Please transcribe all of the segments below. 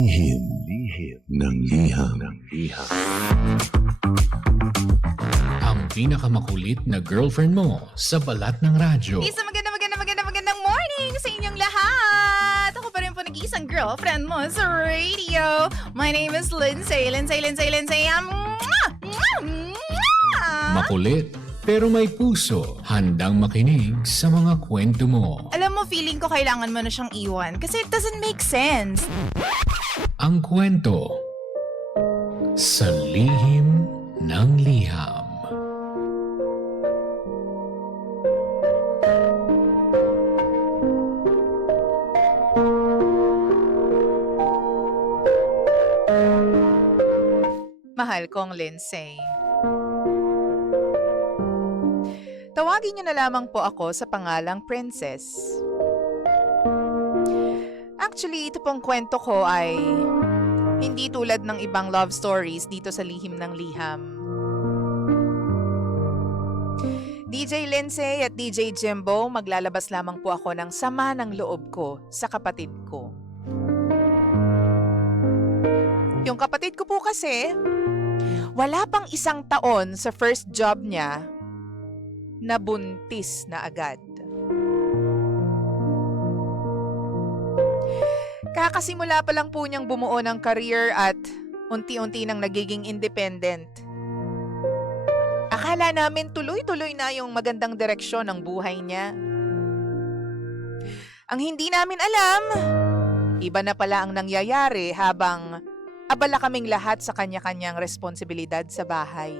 Lihim ng liham. Ang pinakamakulit na girlfriend mo sa balat ng radyo. Isang magandang morning sa inyong lahat! Ako pa rin po nag-iisang girlfriend mo sa radio. My name is Lindsay. Makulit pero may puso, handang makinig sa mga kwento mo. Alam mo, feeling ko kailangan mo na siyang iwan kasi it doesn't make sense. Ang kwento sa lihim ng liham. Mahal kong Lindsay. Tawagin niyo na lamang po ako sa pangalang Princess. Actually, ito pong kwento ko ay hindi tulad ng ibang love stories dito sa Lihim ng Liham. DJ Lindsay at DJ Jimbo, maglalabas lamang po ako ng sama ng loob ko sa kapatid ko. Yung kapatid ko po kasi, wala pang 1 taon sa first job niya, nabuntis na agad. Kakasimula pa lang po niyang bumuo ng career at unti-unti nang nagiging independent. Akala namin tuloy-tuloy na yung magandang direksyon ng buhay niya. Ang hindi namin alam, iba na pala ang nangyayari habang abala kaming lahat sa kanya-kanyang responsibilidad sa bahay.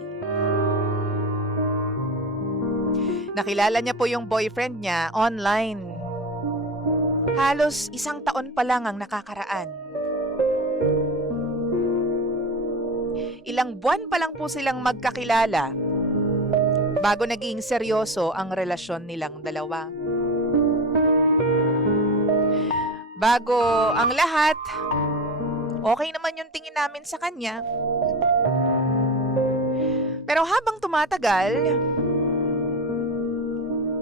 Nakilala niya po yung boyfriend niya online. Halos 1 taon pa lang ang nakakaraan. Ilang buwan pa lang po silang magkakilala bago naging seryoso ang relasyon nilang dalawa. Bago ang lahat, okay naman yung tingin namin sa kanya. Pero habang tumatagal,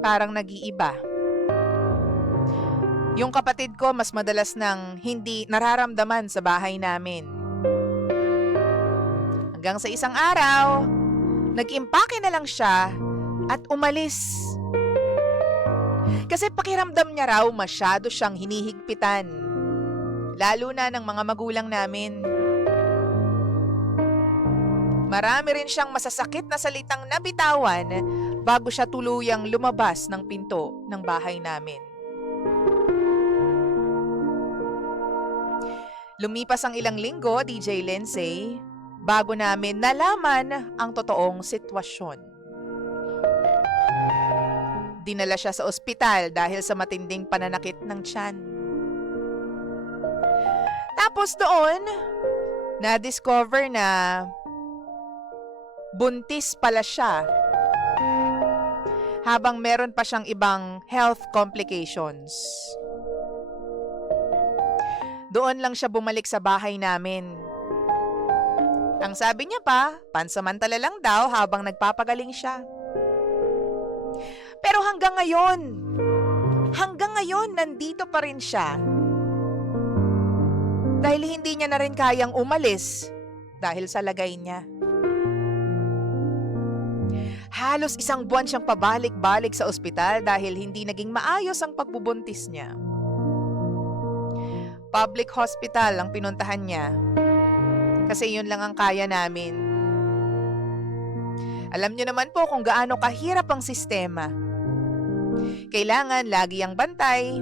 parang nag-iiba. Yung kapatid ko mas madalas nang hindi nararamdaman sa bahay namin. Hanggang sa isang araw, nag-impake na lang siya at umalis. Kasi pakiramdam niya raw masyado siyang hinihigpitan. Lalo na ng mga magulang namin. Marami rin siyang masasakit na salitang nabitawan bago siya tuluyang lumabas ng pinto ng bahay namin. Lumipas ang ilang linggo, DJ Lindsay, bago namin nalaman ang totoong sitwasyon. Dinala siya sa ospital dahil sa matinding pananakit ng tiyan. Tapos doon, na-discover na buntis pala siya habang meron pa siyang ibang health complications. Doon lang siya bumalik sa bahay namin. Ang sabi niya pa, pansamantala lang daw habang nagpapagaling siya. Pero hanggang ngayon, nandito pa rin siya. Dahil hindi niya na rin kayang umalis dahil sa lagay niya. Halos 1 buwan siyang pabalik-balik sa ospital dahil hindi naging maayos ang pagbubuntis niya. Public hospital ang pinuntahan niya kasi yun lang ang kaya namin. Alam niyo naman po kung gaano kahirap ang sistema. Kailangan lagi ang bantay,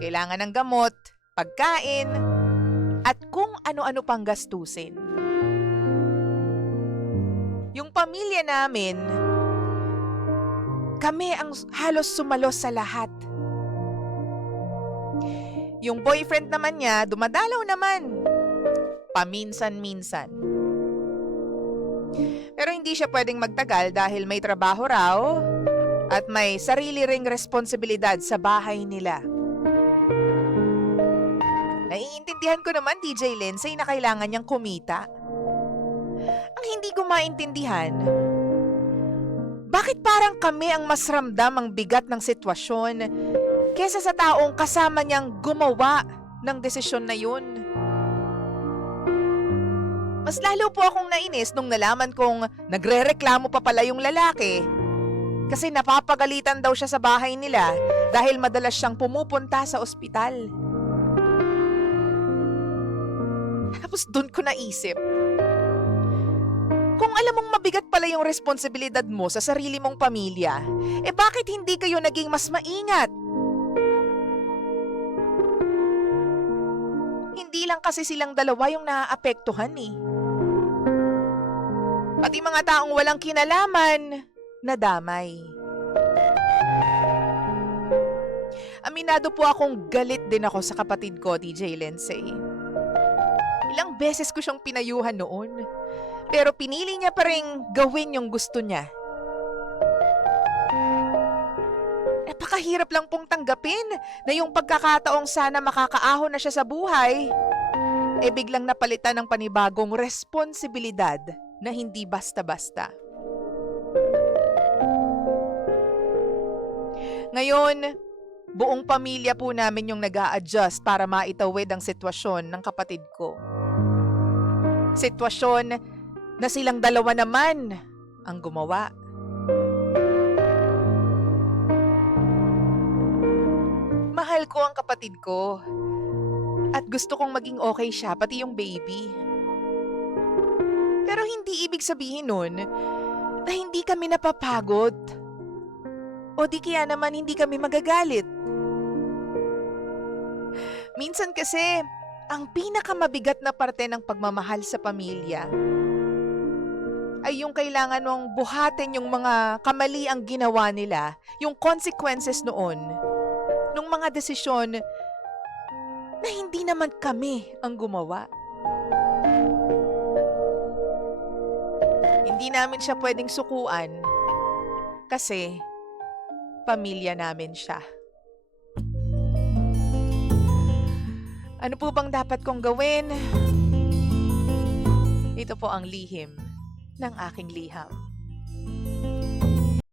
kailangan ng gamot, pagkain, at kung ano-ano pang gastusin. Yung pamilya namin, kami ang halos sumalos sa lahat. Yung boyfriend naman niya, dumadalaw naman. Paminsan-minsan. Pero hindi siya pwedeng magtagal dahil may trabaho raw at may sarili ring responsibilidad sa bahay nila. Naiintindihan ko naman, DJ Lindsay, na kailangan niyang kumita. Ang hindi ko maintindihan, bakit parang kami ang mas ramdam ang bigat ng sitwasyon kesa sa taong kasama niyang gumawa ng desisyon na yun? Mas lalo po akong nainis nung nalaman kong nagrereklamo pa pala yung lalaki kasi napapagalitan daw siya sa bahay nila dahil madalas siyang pumupunta sa ospital. Tapos doon ko naisip, kung alam mong mabigat pala yung responsibilidad mo sa sarili mong pamilya, bakit hindi kayo naging mas maingat? Hindi lang kasi silang dalawa yung naaapektuhan eh. Pati mga taong walang kinalaman, nadamay. Aminado po akong galit din ako sa kapatid ko, DJ Lindsay. Ilang beses ko siyang pinayuhan noon, pero pinili niya pa rin gawin yung gusto niya. Napakahirap lang pong tanggapin na yung pagkakataong sana makakaahon na siya sa buhay, biglang napalitan ng panibagong responsibilidad na hindi basta-basta. Ngayon, buong pamilya po namin yung nag-a-adjust para maitawid ang sitwasyon ng kapatid ko. Sitwasyon na silang dalawa naman ang gumawa. Mahal ko ang kapatid ko at gusto kong maging okay siya, pati yung baby. Pero hindi ibig sabihin nun na hindi kami napapagod o di kaya naman hindi kami magagalit. Minsan kasi, ang pinakamabigat na parte ng pagmamahal sa pamilya ay yung kailangan mong buhatin yung mga kamaliang ginawa nila, yung consequences noon, nung mga desisyon na hindi naman kami ang gumawa. Hindi namin siya pwedeng sukuan kasi pamilya namin siya. Ano po bang dapat kong gawin? Ito po ang lihim ng aking liham.